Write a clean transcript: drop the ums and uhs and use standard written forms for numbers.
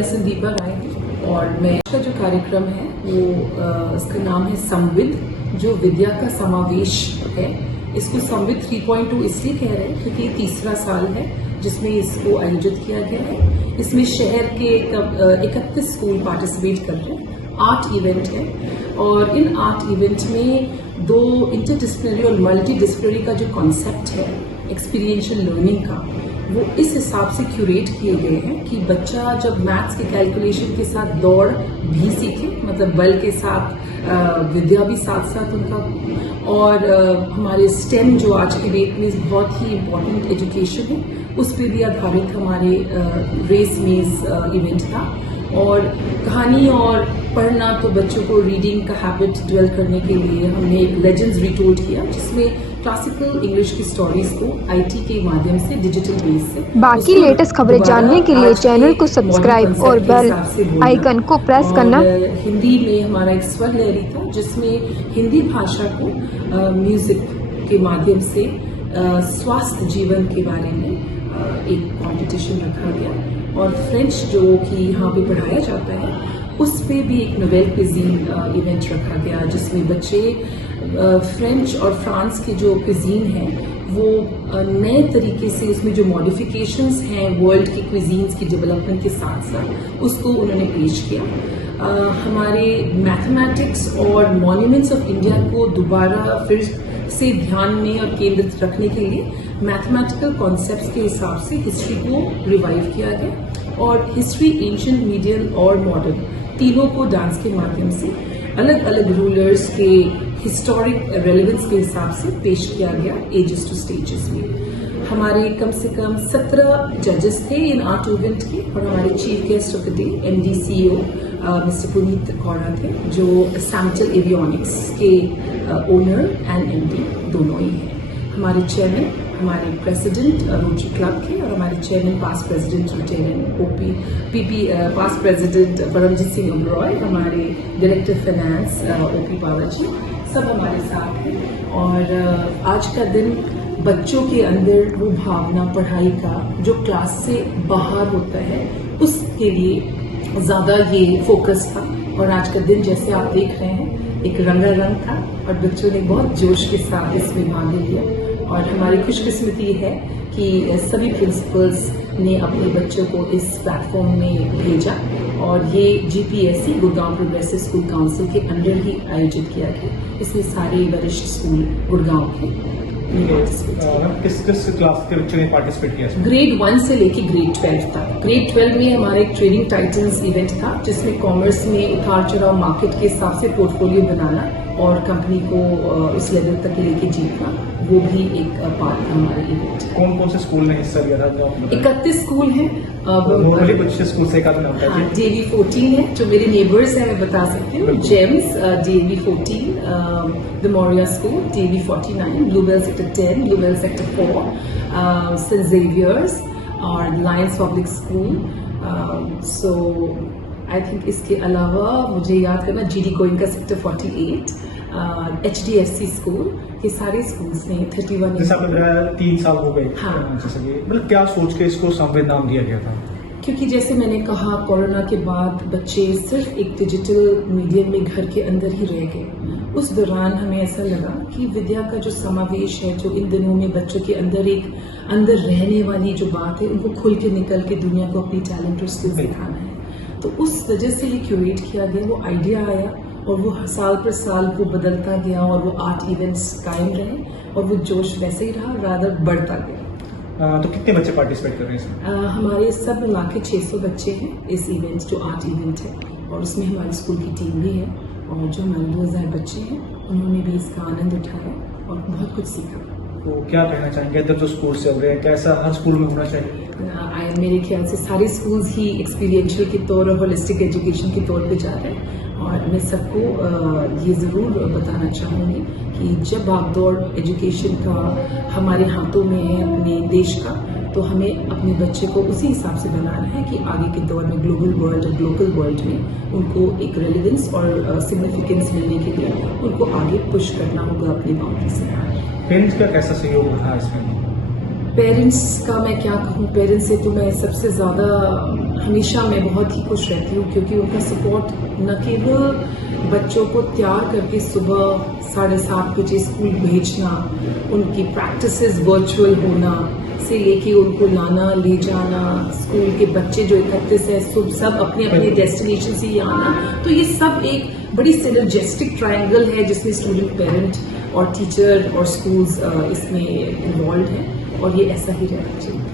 मैं संदीपा राय और मैं का जो कार्यक्रम है वो इसका नाम है संविद, जो विद्या का समावेश है। इसको संविद 3.2 इसलिए कह रहे हैं क्योंकि तीसरा साल है जिसमें इसको आयोजित किया गया है। इसमें शहर के 31 स्कूल पार्टिसिपेट कर रहे हैं। आर्ट इवेंट है और इन आर्ट इवेंट में 2 इंटरडिसिप्लिनरी और मल्टीडिसिप्लिनरी का जो कॉन्सेप्ट है एक्सपीरियंशियल लर्निंग का, वो इस हिसाब से क्यूरेट किए गए हैं कि बच्चा जब मैथ्स के कैलकुलेशन के साथ दौड़ भी सीखे, मतलब बल के साथ विद्या भी साथ साथ उनका, और हमारे स्टेम जो आज के डेट में बहुत ही इम्पोर्टेंट एजुकेशन है उस पर भी आधारित हमारे रेस मेज इवेंट था। और कहानी और पढ़ना तो बच्चों को रीडिंग का हैबिट डेवलप करने के लिए हमने एक लेजेंड्स रिटोल्ड किया जिसमें क्लासिकल इंग्लिश की स्टोरीज को आईटी के माध्यम से डिजिटल बेस से। बाकी लेटेस्ट खबरें जानने के लिए चैनल को सब्सक्राइब और बेल आइकन को प्रेस करना। हिंदी में हमारा एक स्वर लहरी था जिसमें हिंदी भाषा को म्यूजिक के माध्यम से स्वास्थ्य जीवन के बारे में एक कंपटीशन रखा गया। और फ्रेंच जो कि यहाँ पे पढ़ाया जाता है उस पे भी एक नोवेल क्विजीन इवेंट रखा गया जिसमें बच्चे फ्रेंच और फ्रांस के जो क्विजीन है वो नए तरीके से उसमें जो मॉडिफिकेशंस हैं वर्ल्ड के क्विजीन्स की डेवलपमेंट के साथ साथ उसको उन्होंने पेश किया। हमारे मैथमेटिक्स और मॉन्यूमेंट्स ऑफ इंडिया को दोबारा फिर से ध्यान में और केंद्रित रखने के लिए मैथमेटिकल कॉन्सेप्ट्स के हिसाब से हिस्ट्री को रिवाइव किया गया और हिस्ट्री एंशिएंट मीडियल और मॉडर्न तीनों को डांस के माध्यम से अलग अलग रूलर्स के हिस्टोरिक रेलेवेंस के हिसाब से पेश किया गया एजेस टू स्टेजेस में। हमारे कम से कम 17 जजेस थे इन आर्ट इवेंट के और हमारे chief guest of the day MD CEO mister Puneet Kaura थे जो सैम्पटल एवियोनिक्स के ओनर एंड MD दोनों ही हैं। हमारे चेयरमैन हमारे प्रेसिडेंट रोटरी क्लब के और हमारे chairman past president retired PP past president Paramjit Singh Amroy, हमारे director finance OP Pawar ji, सब हमारे साथ हैं। और आज का दिन बच्चों के अंदर वो भावना पढ़ाई का जो क्लास से बाहर होता है उसके लिए ज़्यादा ये फोकस था। और आज का दिन जैसे आप देख रहे हैं एक रंगारंग था और बच्चों ने बहुत जोश के साथ इसमें भाग लिया। और हमारी खुशकिस्मती है कि सभी प्रिंसिपल्स ने अपने बच्चों को इस प्लेटफॉर्म में भेजा और ये GPSC Gurgaon progressive school council के अंडर ही आयोजित किया गया। इसमें सारे वरिष्ठ स्कूल गुड़गांव के किस क्लास के बच्चों ने पार्टिसिपेट किया? ग्रेड 1 से लेके ग्रेड 12 तक। ग्रेड 12 में हमारा एक ट्रेडिंग टाइटन्स इवेंट था जिसमें कॉमर्स में उतार चढ़ाव मार्केट के हिसाब से पोर्टफोलियो बनाना और कंपनी को उस लेवल तक लेके जीतना, वो भी एक पार्ट था हमारे इवेंट। कौन कौन से स्कूल ने हिस्सा लिया था? 31 स्कूल हैं। नॉर्मली कुछ स्कूल से का नाम था DAV 14 है जो मेरे नेबर्स हैं, मैं बता सकती हूँ। जेम्स DAV 14, द मोरिया school DAV 49, Bluebell sector 10, Bluebell sector 4, saint Xavier's और lions public school. So I think इसके अलावा मुझे याद करना GD Goenka sector 48, HDFC school, ये सारे स्कूल्स ने 31 3 साल हो गए। हाँ। मतलब क्या सोच के इसको संविद नाम दिया गया था? क्योंकि जैसे मैंने कहा कोरोना के बाद बच्चे सिर्फ एक डिजिटल मीडियम में घर के अंदर ही रह गए। उस दौरान हमें ऐसा लगा कि विद्या का जो समावेश है, जो इन दिनों में बच्चों के अंदर एक अंदर रहने वाली जो बात है, उनको खुल के निकल के दुनिया को अपनी टैलेंट और स्किल्स दिखाना है, तो उस वजह से ये क्यूरेट किया गया। वो आइडिया आया और वो साल पर साल वो बदलता गया और वो आर्ट इवेंट्स कायम रहे और वो जोश वैसे ही रहा, रादर बढ़ता गया। तो कितने बच्चे पार्टिसिपेट कर रहे हैं? हमारे सब मिला के 600 बच्चे हैं इस इवेंट जो आर्ट इवेंट है, और उसमें हमारी स्कूल की टीम भी है और जो हमारे 2000 बच्चे हैं उन्होंने भी इसका आनंद उठाया और बहुत कुछ सीखा। तो क्या कहना चाहेंगे इधर जो स्कूल से हो रहे हैं, कैसा हर स्कूल में होना चाहिए? मेरे ख्याल से सारे स्कूल्स ही एक्सपीरियंशियल के तौर और होलिस्टिक एजुकेशन के तौर पे जा रहे हैं। और मैं सबको ये ज़रूर बताना चाहूँगी कि जब भागदौड़ एजुकेशन का हमारे हाथों में है अपने देश का, तो हमें अपने बच्चे को उसी हिसाब से बनाना है कि आगे के दौर में ग्लोबल वर्ल्ड और लोकल वर्ल्ड में उनको एक रेलेवेंस और सिग्निफिकेंस मिलने के लिए उनको आगे पुश करना होगा अपनी बाउंड्री से। पेरेंट्स का कैसा सहयोग रहा इसमें? पेरेंट्स का मैं क्या कहूँ, पेरेंट्स से तो मैं सबसे ज़्यादा हमेशा मैं बहुत ही खुश रहती हूँ, क्योंकि उनका सपोर्ट न केवल बच्चों को तैयार करके सुबह 7:30 बजे स्कूल भेजना, उनकी प्रैक्टिसेस वर्चुअल होना से लेके उनको लाना ले जाना, स्कूल के बच्चे जो 31 है सब अपने अपने डेस्टिनेशन से ही आना, तो ये सब एक बड़ी सिनर्जेस्टिक ट्रायंगल है जिसमें स्टूडेंट, पेरेंट और टीचर और स्कूल्स इसमें इन्वॉल्व हैं, और ये ऐसा ही रहना चाहिए।